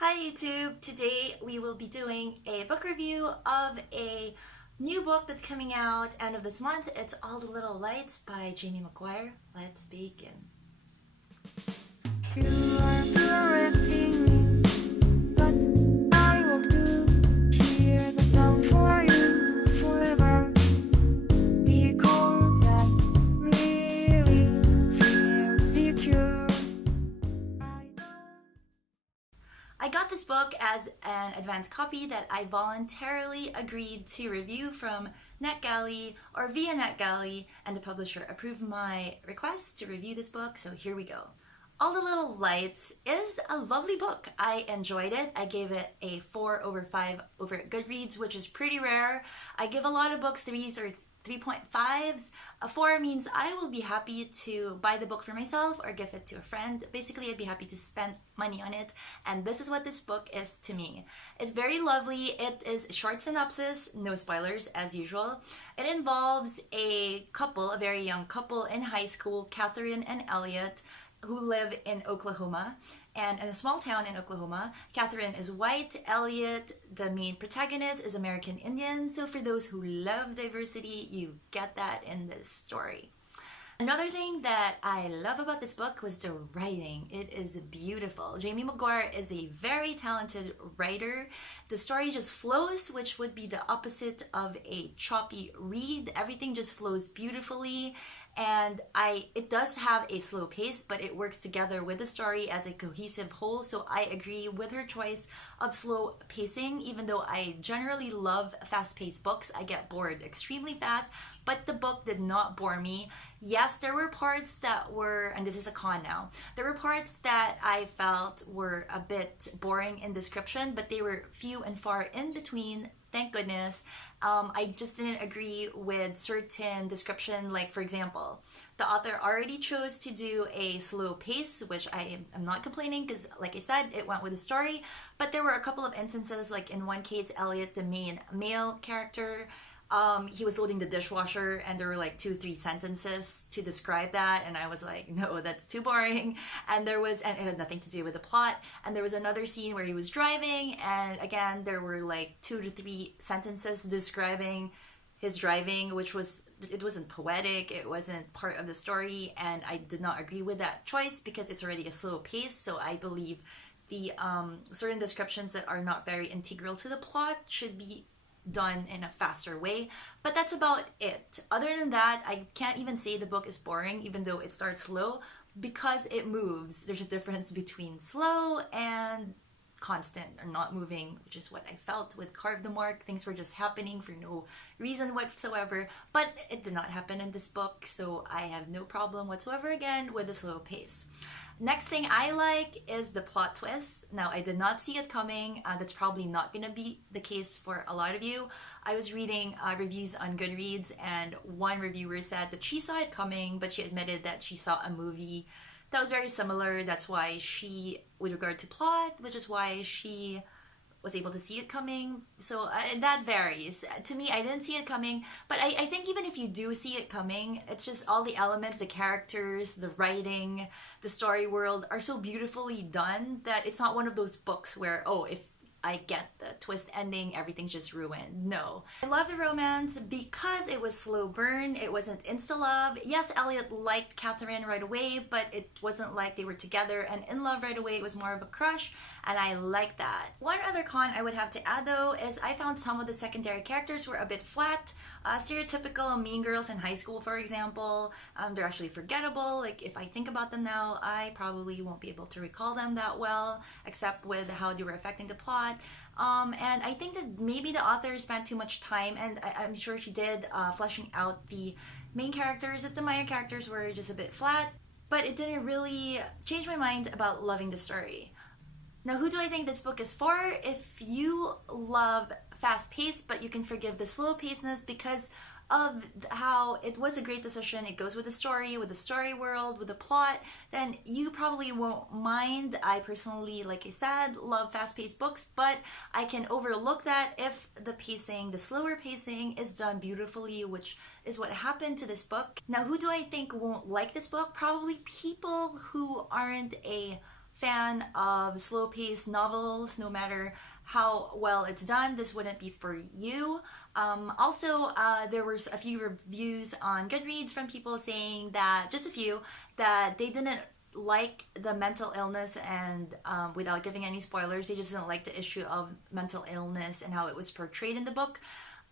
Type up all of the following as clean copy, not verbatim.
Hi YouTube! Today we will be doing a book review of a new book that's coming out end of this month. It's All the Little Lights by Jamie McGuire. Let's begin. You are correcting me, but I won't do. Hear the song for you forever, because I really feel secure. I got this book as an advance copy that I voluntarily agreed to review from NetGalley or via NetGalley, and the publisher approved my request to review this book, so here we go. All the Little Lights is a lovely book. I enjoyed it. I gave it a 4/5 over at Goodreads, which is pretty rare. I give a lot of books 3s or 3.5s. A 4 means I will be happy to buy the book for myself or give it to a friend. Basically, I'd be happy to spend money on it, and this is what this book is to me. It's very lovely. It is a short synopsis, no spoilers as usual. It involves a couple, a very young couple in high school, Catherine and Elliot, who live in Oklahoma. And in a small town in Oklahoma, Catherine is white, Elliot, the main protagonist, is American Indian. So for those who love diversity, you get that in this story. Another thing that I love about this book was the writing. It is beautiful. Jamie McGuire is a very talented writer. The story just flows, which would be the opposite of a choppy read. Everything just flows beautifully, and it does have a slow pace, but it works together with the story as a cohesive whole. So I agree with her choice of slow pacing. Even though I generally love fast-paced books, I get bored extremely fast, but the book did not bore me. Yes, there were parts that were, and this is a con now, there were parts that I felt were a bit boring in description, but they were few and far in between. Thank goodness. I just didn't agree with certain description, like for example, the author already chose to do a slow pace, which I am not complaining because, like I said, it went with the story. But there were a couple of instances, like in one case, Elliot, the main male character, he was loading the dishwasher and there were like 2-3 sentences to describe that, and I was like, no, that's too boring. And it had nothing to do with the plot. And there was another scene where he was driving, and again there were like 2 to 3 sentences describing his driving, it wasn't poetic, it wasn't part of the story, and I did not agree with that choice because it's already a slow pace. So I believe the certain descriptions that are not very integral to the plot should be done in a faster way. But that's about it. Other than that, I can't even say the book is boring, even though it starts slow, because it moves. There's a difference between slow and constant or not moving, which is what I felt with Carve the Mark. Things were just happening for no reason whatsoever, but it did not happen in this book, so I have no problem whatsoever again with the slow pace. Next thing I like is the plot twist. Now, I did not see it coming. That's probably not going to be the case for a lot of you. I was reading reviews on Goodreads, and one reviewer said that she saw it coming, but she admitted that she saw a movie that was very similar. That's why she, with regard to plot, which is why she was able to see it coming. So that varies. To me, I didn't see it coming, but I think even if you do see it coming, it's just all the elements, the characters, the writing, the story world are so beautifully done that it's not one of those books where, oh, if I get the twist ending, everything's just ruined. No. I love the romance because it was slow burn. It wasn't insta-love. Yes, Elliot liked Catherine right away, but it wasn't like they were together and in love right away. It was more of a crush, and I like that. One other con I would have to add, though, is I found some of the secondary characters were a bit flat. Stereotypical mean girls in high school, for example. They're actually forgettable. Like, if I think about them now, I probably won't be able to recall them that well, except with how they were affecting the plot. And I think that maybe the author spent too much time, and I'm sure she did, fleshing out the main characters. That the minor characters were just a bit flat, but it didn't really change my mind about loving the story. Now, who do I think this book is for? If you love fast-paced, but you can forgive the slow-pacedness because of how it was a great decision, it goes with the story world, with the plot, then you probably won't mind. I personally, like I said, love fast-paced books, but I can overlook that if the pacing, the slower pacing, is done beautifully, which is what happened to this book. Now, who do I think won't like this book? Probably people who aren't a fan of slow-paced novels, no matter how well it's done, this wouldn't be for you. Also, there was a few reviews on Goodreads from people saying that, just a few, that they didn't like the mental illness, and without giving any spoilers, they just didn't like the issue of mental illness and how it was portrayed in the book.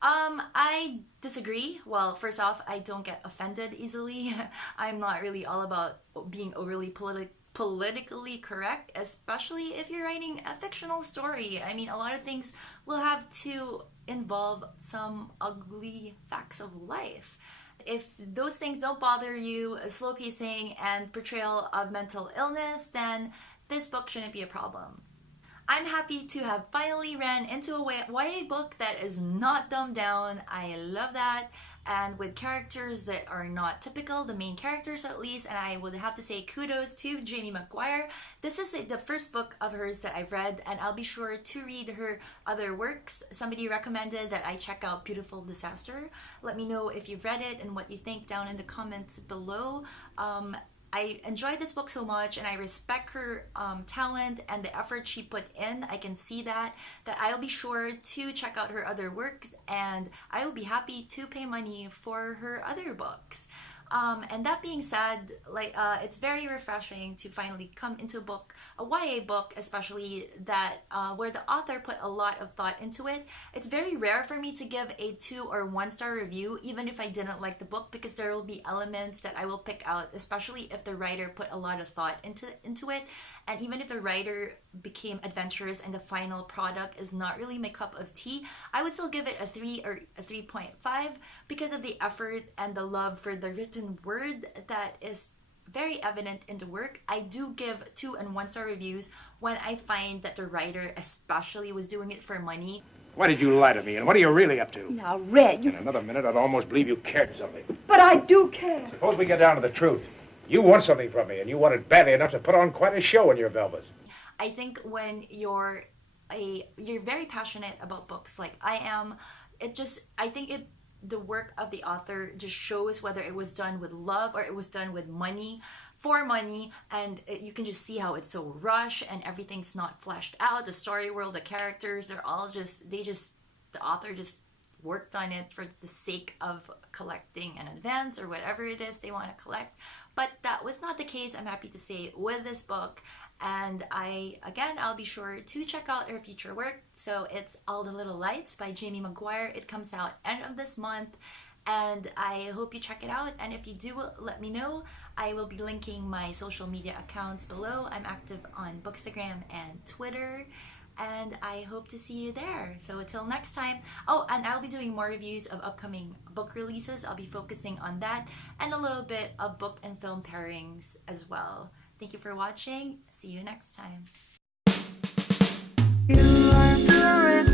I disagree. Well, first off, I don't get offended easily. I'm not really all about being overly politically correct, especially if you're writing a fictional story. I mean, a lot of things will have to involve some ugly facts of life. If those things don't bother you, slow pacing and portrayal of mental illness, then this book shouldn't be a problem. I'm happy to have finally ran into a YA book that is not dumbed down. I love that. And with characters that are not typical, the main characters at least, and I would have to say kudos to Jamie McGuire. This is the first book of hers that I've read, and I'll be sure to read her other works. Somebody recommended that I check out Beautiful Disaster. Let me know if you've read it and what you think down in the comments below. I enjoyed this book so much, and I respect her talent and the effort she put in. I can see that I'll be sure to check out her other works, and I will be happy to pay money for her other books. And that being said, it's very refreshing to finally come into a YA book, especially that where the author put a lot of thought into it. It's very rare for me to give a 2 or 1 star review, even if I didn't like the book, because there will be elements that I will pick out, especially if the writer put a lot of thought into it, and even if the writer became adventurous and the final product is not really my cup of tea, I would still give it a 3 or a 3.5 because of the effort and the love for the written word that is very evident in the work. I do give 2 and 1 star reviews when I find that the writer especially was doing it for money. Why did you lie to me, and what are you really up to? Now, Red, In another minute, I'd almost believe you cared something. But I do care. Suppose we get down to the truth. You want something from me, and you want it badly enough to put on quite a show in your velvet. I think when you're very passionate about books like I am, the work of the author just shows whether it was done with love or it was done with money, for money, and you can just see how it's so rushed and everything's not fleshed out. The story world, the characters, the author just worked on it for the sake of collecting an advance or whatever it is they want to collect. But that was not the case, I'm happy to say, with this book. And I'll be sure to check out her future work. So it's All the Little Lights by Jamie McGuire. It comes out end of this month, and I hope you check it out. And if you do, let me know. I will be linking my social media accounts below. I'm active on Bookstagram and Twitter, and I hope to see you there. So until next time. Oh, and I'll be doing more reviews of upcoming book releases. I'll be focusing on that and a little bit of book and film pairings as well. Thank you for watching. See you next time. You are pure